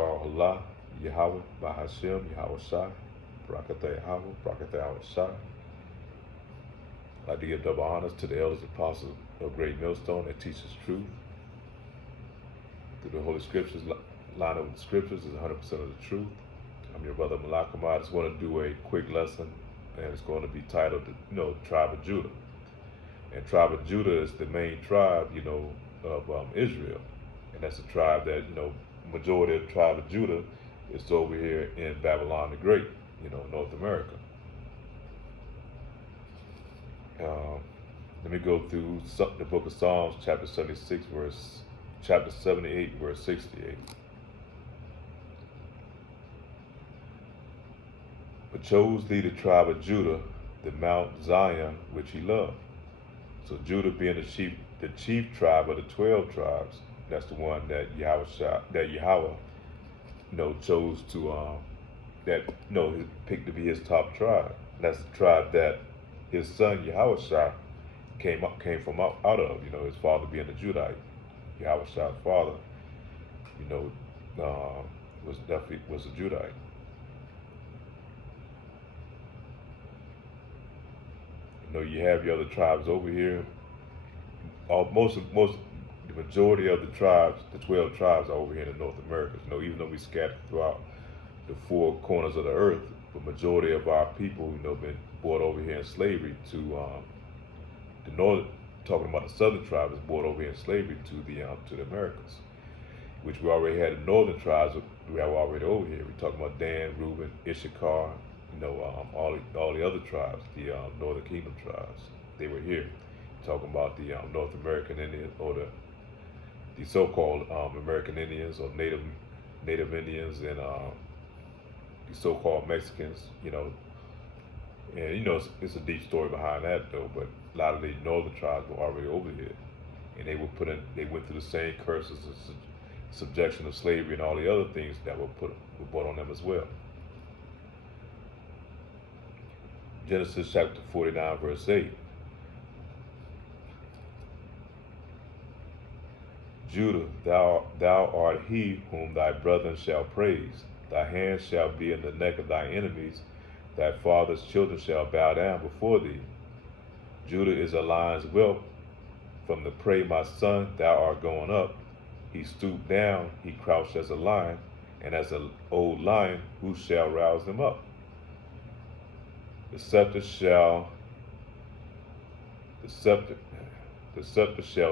Shakar Allah, Yahweh, Bahashem, Yahweh Shai, Barakatah Yahweh, Barakatah Yahweh Shai. I'd like to give double honors to the elders and apostles of Great Millstone that teaches truth. Through the Holy Scriptures, line up with the Scriptures is 100% of the truth. I'm your brother Malakam. I just want to do a quick lesson, and it's going to be titled, Tribe of Judah. And Tribe of Judah is the main tribe, of Israel. And that's a tribe that, majority of the tribe of Judah is over here in Babylon the Great, North America. Let me go through the book of Psalms, chapter 78, verse 68. But chose thee the tribe of Judah, the Mount Zion, which he loved. So Judah being the chief tribe of the 12 tribes, that's the one that Yahweh, chose to picked to be his top tribe. And that's the tribe that his son Yahweh came from out of. His father being a Judite. Yahweh's father, was a Judite. You have your other tribes over here. The majority of the tribes, the 12 tribes, are over here in the North Americas. Even though we scattered throughout the four corners of the earth, the majority of our people, been brought over here in slavery to the northern. Talking about the southern tribes, brought over here in slavery to the Americas, which we already had the northern tribes. We have already over here. We're talking about Dan, Reuben, Issachar, all the other tribes, the Northern Kingdom tribes. They were here. Talking about the North American Indians, or the so-called American Indians, or Native Indians, and the so-called Mexicans. And it's a deep story behind that though. But a lot of the northern tribes were already over here, and they went through the same curses and subjection of slavery and all the other things that were brought on them as well. Genesis chapter 49, verse 8. Judah, thou art he whom thy brethren shall praise. Thy hand shall be in the neck of thy enemies. Thy father's children shall bow down before thee. Judah is a lion's whelp. From the prey, my son, thou art going up. He stooped down, he crouched as a lion, and as an old lion, who shall rouse him up? The scepter shall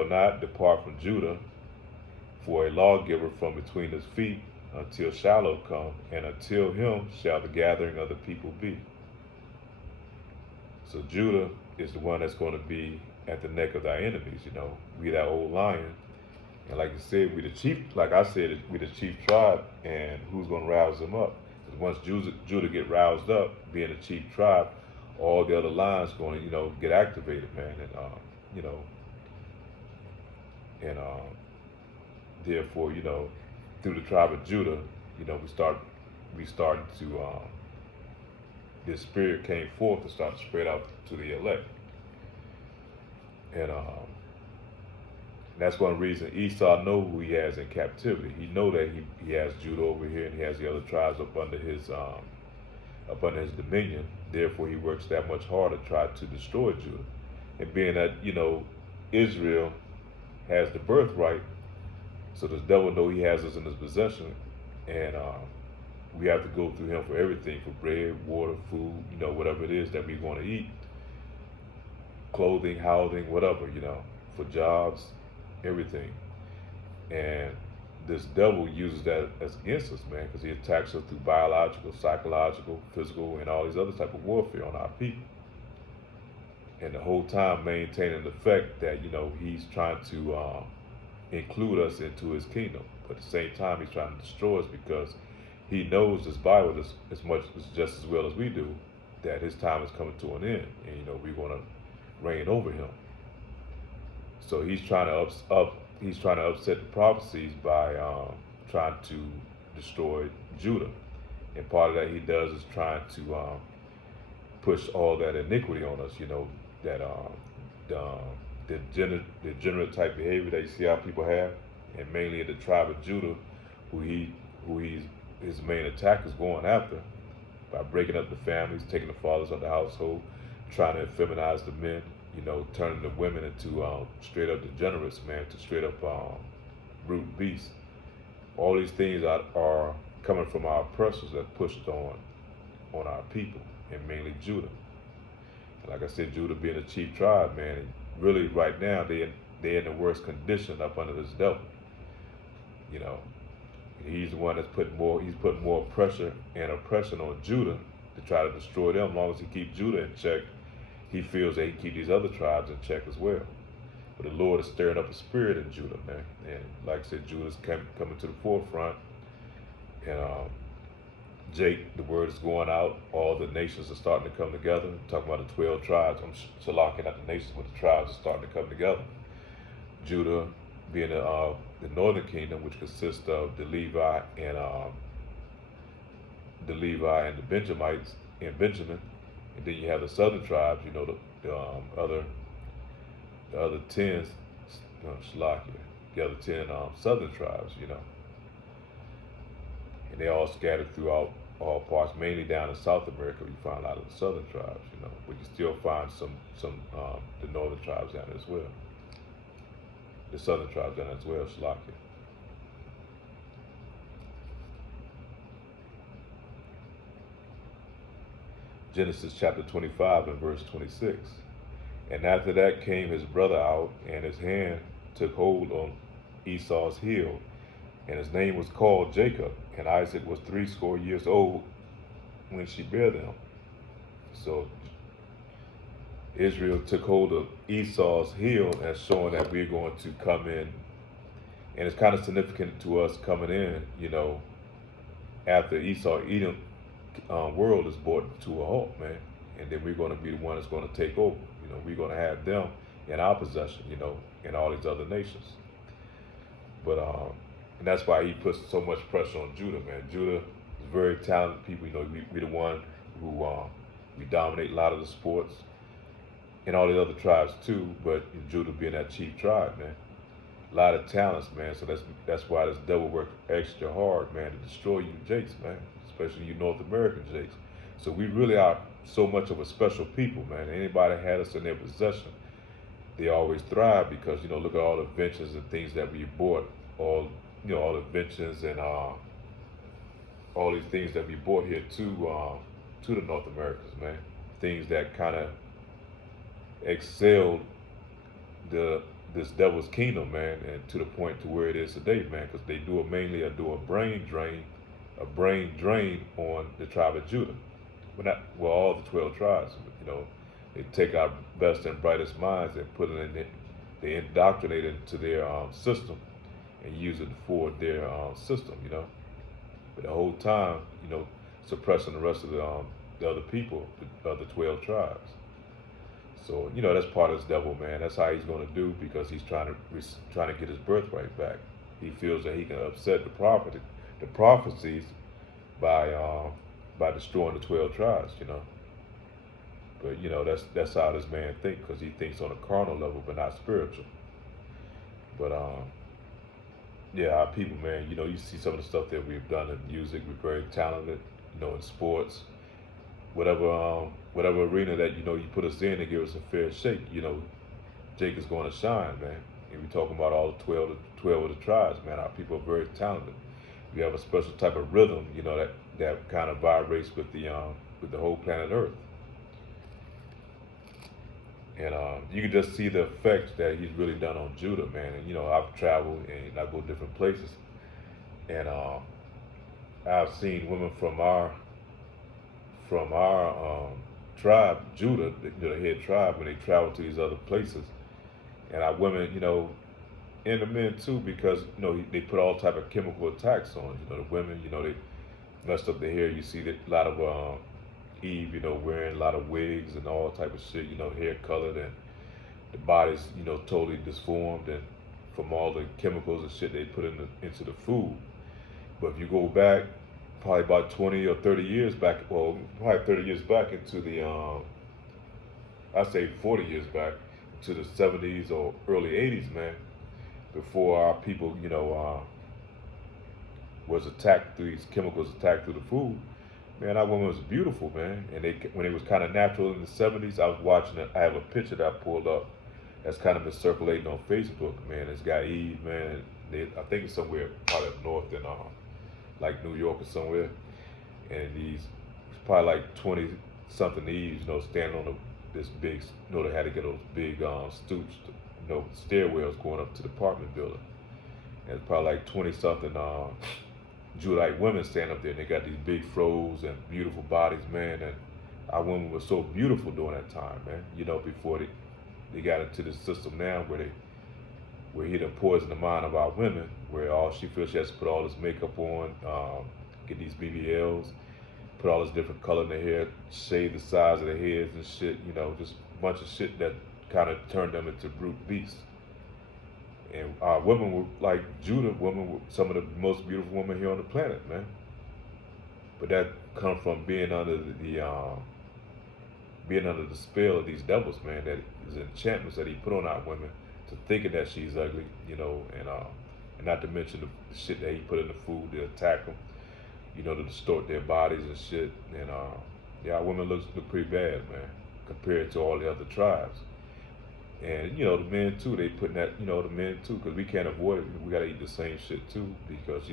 not depart from Judah, for a lawgiver from between his feet, until Shiloh come, and until him shall the gathering of the people be. So Judah is the one that's going to be at the neck of thy enemies. We that old lion, and like you said, we the chief. Like I said, we the chief tribe, and who's going to rouse them up? Because once Judah get roused up, being the chief tribe, all the other lions going to get activated, man, and therefore through the tribe of Judah, we started to this spirit came forth and started to spread out to the elect. And that's one reason Esau know who he has in captivity. He know that he has Judah over here, and he has the other tribes up under his dominion. Therefore, he works that much harder to try to destroy Judah. And being that Israel has the birthright, so the devil know he has us in his possession, and we have to go through him for everything, for bread, water, food, whatever it is that we want to eat, clothing, housing, whatever, for jobs, everything. And this devil uses that as against us, man, because he attacks us through biological, psychological, physical, and all these other type of warfare on our people. And the whole time maintaining the fact that, he's trying to include us into his kingdom. But at the same time, he's trying to destroy us because he knows this Bible just as well as we do, that his time is coming to an end, and we're going to reign over him. So he's trying to upset the prophecies by trying to destroy Judah, and part of that he does is trying to push all that iniquity on us. That the degenerate type behavior that you see our people have, and mainly in the tribe of Judah, who he who his main attack is going after, by breaking up the families, taking the fathers of the household, trying to feminize the men, turning the women into straight up degenerates, man, to straight up brute beasts. All these things are coming from our oppressors that pushed on our people, and mainly Judah. And like I said, Judah being a chief tribe, man, and really right now they're in the worst condition up under this devil. He's the one that's putting more pressure and oppression on Judah to try to destroy them. As long as he keeps Judah in check, he feels that he can keep these other tribes in check as well. But the Lord is stirring up a spirit in Judah, man. And like I said, Judah's coming to the forefront. And Jake, the word is going out. All the nations are starting to come together. I'm talking about the 12 tribes. I'm shalacking at the nations, but the tribes are starting to come together. Judah being the northern kingdom, which consists of the Levi and the Benjamites and Benjamin, and then you have the southern tribes. The other 10 the other 10 southern tribes. And they all scattered throughout all parts, mainly down in South America. You find a lot of the southern tribes. But you still find some the northern tribes down there as well. The southern tribes down there as well, Shalakia. Genesis chapter 25 and verse 26. And after that came his brother out, and his hand took hold on Esau's heel, and his name was called Jacob. And Isaac was 80 years old when she bare them. So Israel took hold of Esau's heel, and showing that we're going to come in. And it's kind of significant to us coming in, after Esau Edom world is brought to a halt, man. And then we're going to be the one that's going to take over. We're going to have them in our possession, and all these other nations. But and that's why he puts so much pressure on Judah, man. Judah is very talented people. We the one who we dominate a lot of the sports, and all the other tribes too. But Judah being that chief tribe, man, a lot of talents, man. So that's why this devil worked extra hard, man, to destroy you Jakes, man, especially you North American Jakes. So we really are so much of a special people, man. Anybody that had us in their possession, they always thrive because look at all the inventions and things that we bought, all the inventions and all these things that we brought here to the North Americans, man. Things that kind of excelled this devil's kingdom, man, and to the point to where it is today, man, because they do a brain drain on the tribe of Judah. All the 12 tribes, they take our best and brightest minds and put it in it. They indoctrinate it into their system and use it for their system, But the whole time, suppressing the rest of the other people, the other 12 tribes. So, that's part of this devil, man. That's how he's going to do, because he's trying to get his birthright back. He feels that he can upset the prophecies by destroying the 12 tribes, But that's how this man thinks, because he thinks on a carnal level but not spiritual. But yeah, our people, man, you see some of the stuff that we've done in music. We're very talented, in sports, whatever arena that you put us in and give us a fair shake. Jake is going to shine, man. And we're talking about all 12 of the tribes, man. Our people are very talented. We have a special type of rhythm, that kind of vibrates with the whole planet Earth. And you can just see the effect that he's really done on Judah, man. And I've traveled and I go different places, and I've seen women from our tribe, Judah, the head tribe, when they travel to these other places, and our women, and the men too, because they put all type of chemical attacks on. The women, they messed up their hair. You see that a lot of Eve, wearing a lot of wigs and all type of shit, hair colored, and the body's, totally disformed, and from all the chemicals and shit they put into the food. But if you go back, probably about 20 or 30 years back, well, probably 30 years back into the, I'd say 40 years back, to the 70s or early 80s, man, before our people, was attacked through these chemicals attacked through the food. Man, that woman was beautiful, man. And they, when it was kind of natural in the '70s, I was watching it. I have a picture that I pulled up that's kind of been circulating on Facebook, man. It's got Eve, man. I think it's somewhere probably up north in like New York or somewhere. And these, it's probably like 20 something Eves, standing on this big, they had to get those big stoops, stairwells going up to the apartment building. And it's probably like 20 something Judite women stand up there, and they got these big froze and beautiful bodies, man. And our women were so beautiful during that time, man. Before they got into the system now where he done poisoned the mind of our women, where all she feels she has to put all this makeup on, get these BBLs, put all this different color in their hair, shave the size of their heads and shit, just a bunch of shit that kind of turned them into brute beasts. And our women were like Judah, women were some of the most beautiful women here on the planet, man. But that come from being under the spell of these devils, man. That is enchantments that he put on our women to thinking that she's ugly, and not to mention the shit that he put in the food to attack them, to distort their bodies and shit. And our women look pretty bad, man, compared to all the other tribes. And the men too, they putting that, the men too, because we can't avoid it. We gotta eat the same shit too, because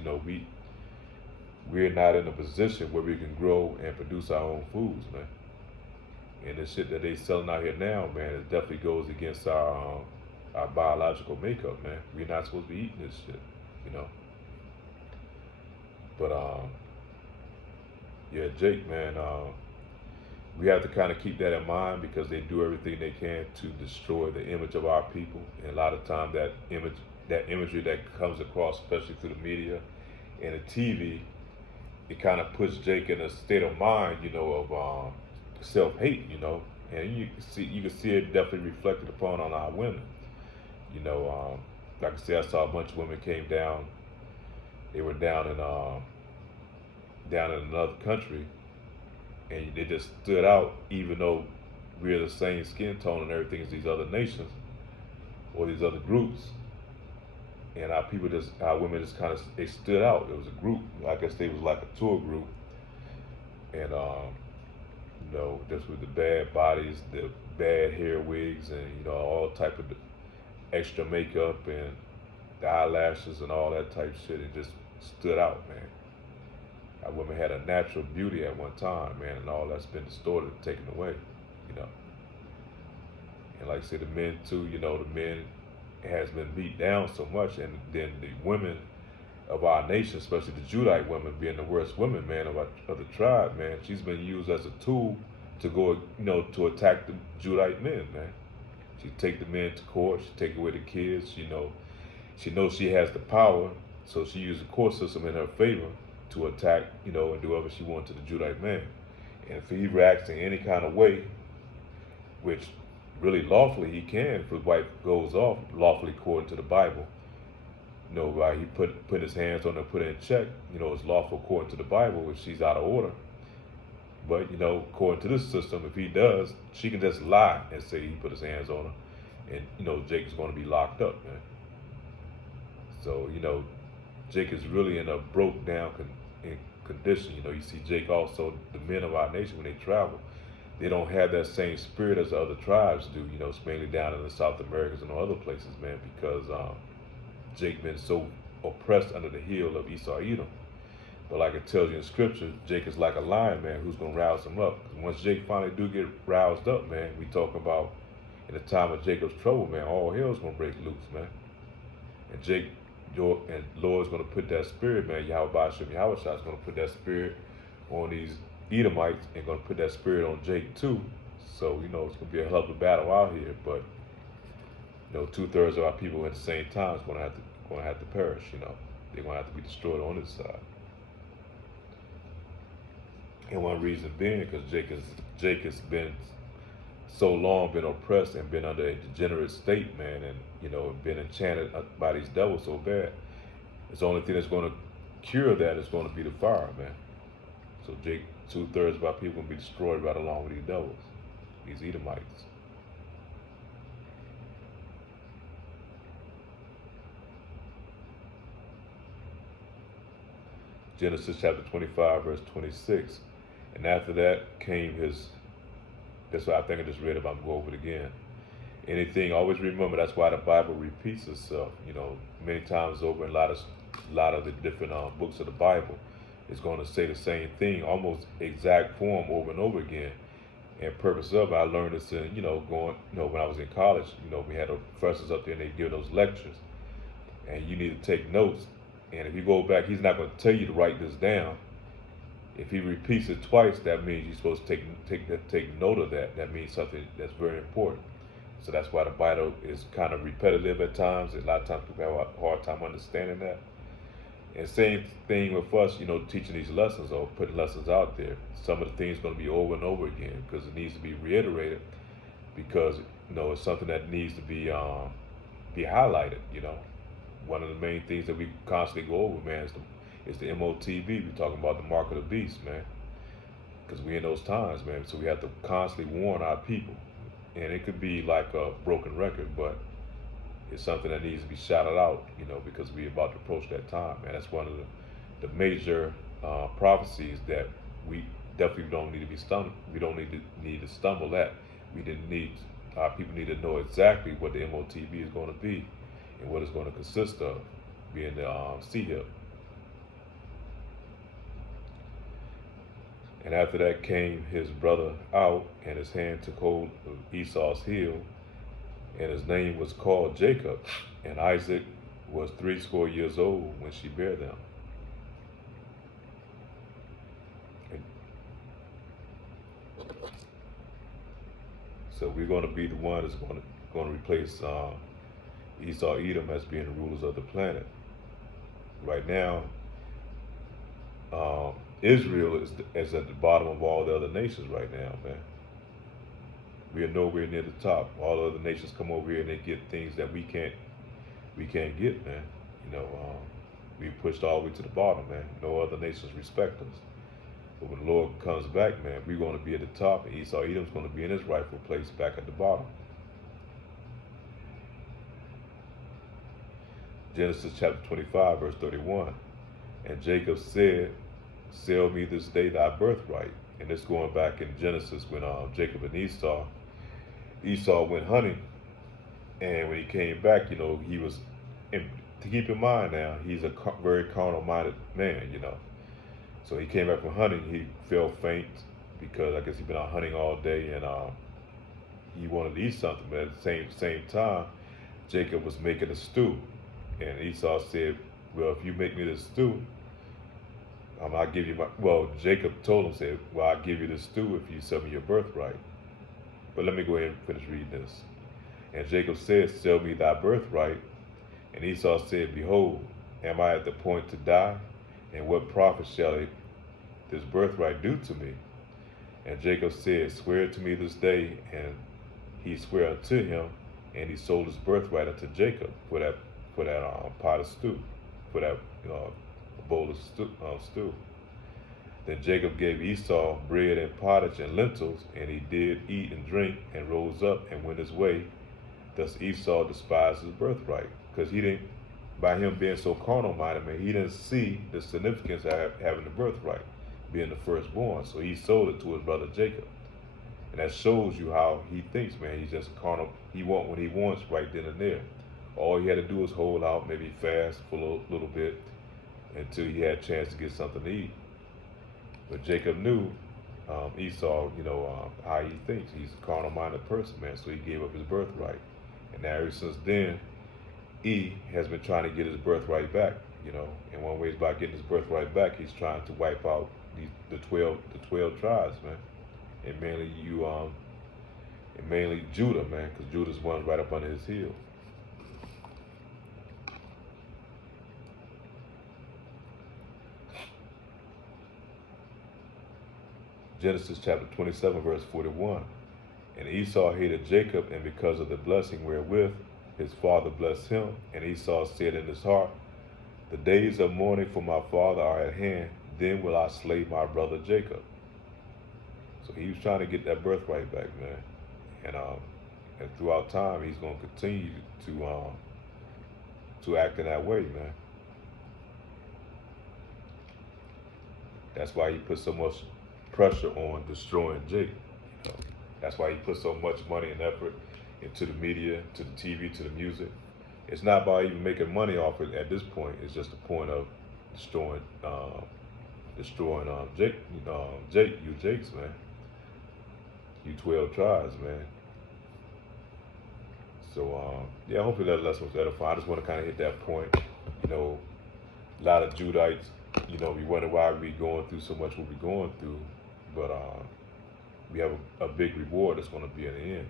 we're not in a position where we can grow and produce our own foods, man. And the shit that they selling out here now, man, it definitely goes against our biological makeup, man. We're not supposed to be eating this shit, But yeah, Jake, man, we have to kind of keep that in mind, because they do everything they can to destroy the image of our people. And a lot of times that imagery that comes across, especially through the media and the TV, it kind of puts Jake in a state of mind, of self-hate, and you can see it definitely reflected upon on our women. Like I said, I saw a bunch of women came down. They were down in another country, and they just stood out, even though we're the same skin tone and everything as these other nations or these other groups. And our women just kind of, they stood out. It was a group. I guess they was like a tour group. And just with the bad bodies, the bad hair wigs, and all type of extra makeup and the eyelashes and all that type of shit. It just stood out, man. Our women had a natural beauty at one time, man, and all that's been distorted and taken away, And like I said, the men too, the men has been beat down so much, and then the women of our nation, especially the Judite women, being the worst women, man, of the tribe, man, she's been used as a tool to go, to attack the Judite men, man. She take the men to court, she take away the kids, she knows she has the power, so she used the court system in her favor to attack, and do whatever she wants to the Judite man. And if he reacts in any kind of way, which really lawfully he can, if his wife goes off, lawfully according to the Bible, he put his hands on her, put her in check, it's lawful according to the Bible if she's out of order. But, according to this system, if he does, she can just lie and say he put his hands on her, and, Jake is going to be locked up, man. So, Jake is really in a broke down condition. You see Jake also, the men of our nation, when they travel, they don't have that same spirit as the other tribes do, it's mainly down in the South Americas and other places, man, because Jake been so oppressed under the heel of Esau Edom. But like it tells you in scripture, Jake is like a lion, man, who's going to rouse him up. Because once Jake finally do get roused up, man, we talk about in the time of Jacob's trouble, man, all hell's going to break loose, man. And Lord's going to put that spirit, man, Yahweh is going to put that spirit on these Edomites and going to put that spirit on Jake too. So, it's going to be a hell of a battle out here. But, 2/3 of our people at the same time is going to have to perish, They're going to have to be destroyed on this side. And one reason being because Jake has been so long been oppressed and been under a degenerate state, man, and been enchanted by these devils so bad. It's the only thing that's going to cure that is going to be the fire, man. So Jake, 2/3 of our people will be destroyed right along with these devils, these Edomites. Genesis chapter 25, verse 26. And after that came his, that's what I think I just read about, I'm going to go over it again. Anything, always remember, that's why the Bible repeats itself, many times over in a lot of the different books of the Bible. It's going to say the same thing, almost exact form over and over again. And purpose of it, I learned this in, when I was in college, we had professors up there and they give those lectures. And you need to take notes. And if you go back, he's not going to tell you to write this down. If he repeats it twice, that means you're supposed to take note of that. That means something that's very important. So that's why the Bible is kind of repetitive at times. A lot of times people have a hard time understanding that. And same thing with us, teaching these lessons or putting lessons out there. Some of the things are going to be over and over again because it needs to be reiterated because, it's something that needs to be highlighted, One of the main things that we constantly go over, man, is the MOTB. We're talking about the mark of the beast, man. Because we're in those times, man. So we have to constantly warn our people. And it could be like a broken record, but it's something that needs to be shouted out, because we're about to approach that time, man. That's one of the major prophecies that we definitely don't need to be stumbled. We don't need to stumble at. Our people need to know exactly what the MOTB is going to be and what it's going to consist of, being the CHIP. And after that came his brother out, and his hand took hold of Esau's heel, and his name was called Jacob. And Isaac was 80 years old when she bare them. And so we're going to be the one that's going to replace Esau, Edom as being the rulers of the planet. Right now, Israel is at the bottom of all the other nations right now, man. We are nowhere near the top. All the other nations come over here and they get things that we can't get, man. We pushed all the way to the bottom, man. No other nations respect us. But when the Lord comes back, man, we're going to be at the top, and Esau Edom's going to be in his rightful place back at the bottom. Genesis chapter 25, verse 31. And Jacob said, sell me this day thy birthright. And it's going back in Genesis when Jacob and Esau went hunting. And when he came back, he was, and to keep in mind now, he's a very carnal-minded man, So he came back from hunting, he fell faint because I guess he'd been out hunting all day and he wanted to eat something. But at the same time, Jacob was making a stew. And Esau said, well, if you make me this stew, I'll give you Jacob told him, said, well, I'll give you the stew if you sell me your birthright. But let me go ahead and finish reading this. And Jacob said, sell me thy birthright. And Esau said, behold, am I at the point to die? And what profit shall this birthright do to me? And Jacob said, swear to me this day. And he sware unto him, and he sold his birthright unto Jacob for that pot of stew, for that bowl of stew. Then Jacob gave Esau bread and pottage and lentils, and he did eat and drink, and rose up and went his way. Thus Esau despised his birthright, because he didn't, by him being so carnal-minded, man, he didn't see the significance of having the birthright, being the firstborn. So he sold it to his brother Jacob. And that shows you how he thinks, man. He's just carnal. He wants what he wants right then and there. All he had to do was hold out, maybe fast for a little bit, until he had a chance to get something to eat. But Jacob knew Esau, how he thinks. He's a carnal-minded person, man, so he gave up his birthright. And now ever since then, he has been trying to get his birthright back, And one way is by getting his birthright back, he's trying to wipe out the 12 tribes, man. And mainly Judah, man, because Judah's one right up under his heel. Genesis chapter 27, verse 41. And Esau hated Jacob, and because of the blessing wherewith his father blessed him, and Esau said in his heart, the days of mourning for my father are at hand, then will I slay my brother Jacob. So he was trying to get that birthright back, man. And throughout time, he's going to continue to act in that way, man. That's why he put so much pressure on destroying Jake. You know, that's why he put so much money and effort into the media, to the TV, to the music. It's not about even making money off it at this point. It's just the point of destroying Jake, you Jakes, man. You 12 tribes, man. So yeah, hopefully that lesson was edifying. I just want to kind of hit that point. You know, a lot of Judites, you know, we wonder why we going through so much what we're going through, but we have a big reward that's going to be in the end,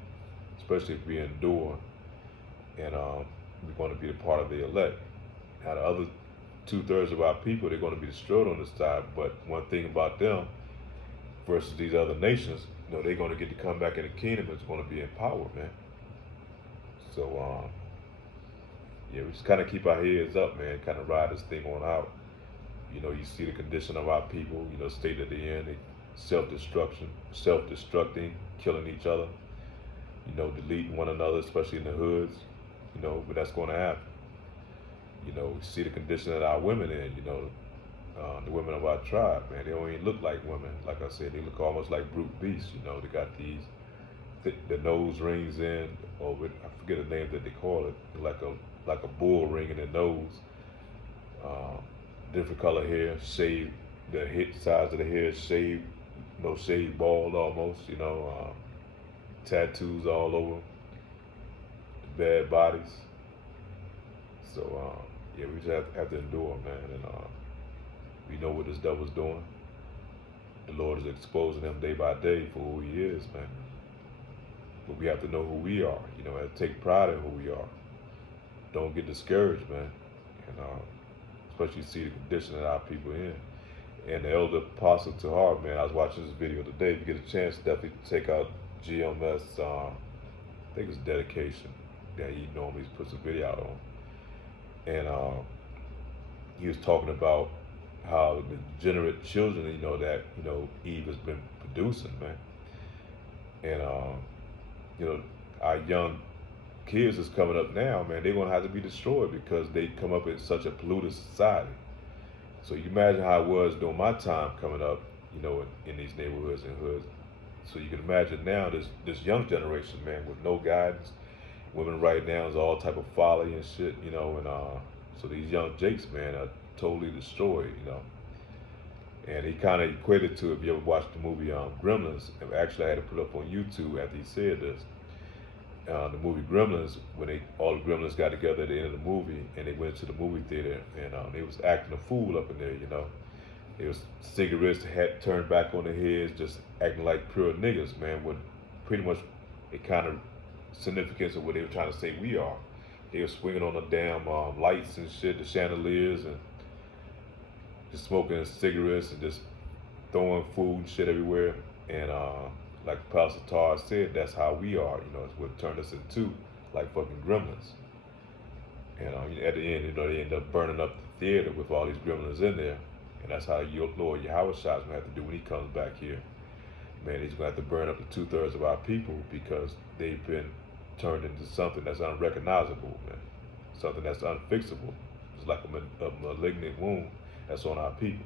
especially if we endure, and we're going to be a part of the elect. Now the other 2/3 of our people, they're going to be destroyed on this side, but one thing about them versus these other nations, you know, they're going to get to come back in the kingdom. It's going to be in power, man. So yeah, we just kind of keep our heads up, man, kind of ride this thing on out. You know, you see the condition of our people, you know, state at the end, they self-destructing, killing each other, you know, deleting one another, especially in the hoods, you know, but that's going to happen. You know, we see the condition that our women in, you know, the women of our tribe, man, they don't even look like women. Like I said, they look almost like brute beasts, you know, they got these, the nose rings in, or with, I forget the name that they call it, like a bull ring in the nose, different color hair, shaved, the hip size of the hair shaved, no shaved bald almost, you know, tattoos all over, bad bodies. So yeah, we just have to endure, man, and we know what this devil's doing. The Lord is exposing him day by day for who he is, man. But we have to know who we are, you know, and take pride in who we are. Don't get discouraged, man. And especially see the condition that our people in. And the elder apostle Tahar, man, I was watching this video today. If you get a chance, definitely check out GMS, I think it's dedication that he normally puts a video out on. And he was talking about how the degenerate children, you know, that, you know, Eve has been producing, man. And you know, our young kids that's coming up now, man, they're gonna have to be destroyed because they come up in such a polluted society. So you imagine how it was during my time coming up, you know, in these neighborhoods and hoods. So you can imagine now this young generation, man, with no guidance. Women right now is all type of folly and shit, you know, and so these young Jakes, man, are totally destroyed, you know. And he kind of equated to, if you ever watched the movie Gremlins, and actually I had to put up on YouTube after he said this. The movie Gremlins, when all the Gremlins got together at the end of the movie, and they went to the movie theater, and they was acting a fool up in there, you know. It was cigarettes had turned back on their heads, just acting like pure niggas, man. With pretty much a kind of significance of what they were trying to say we are. They were swinging on the damn lights and shit, the chandeliers, and just smoking cigarettes and just throwing food and shit everywhere. And like Pastor Tar said, that's how we are, you know, it's what turned us into like fucking gremlins. And at the end, you know, they end up burning up the theater with all these gremlins in there. And that's how your Lord Yahweh Shai is going to have to do when he comes back here. Man, he's going to have to burn up the 2/3 of our people because they've been turned into something that's unrecognizable, man. Something that's unfixable. It's like a malignant wound that's on our people.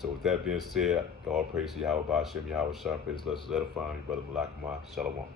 So with that being said, all praise to Yahweh Ba'ashem, Yahweh Shai, praise, let's edify you, brother Malakama, Shalom.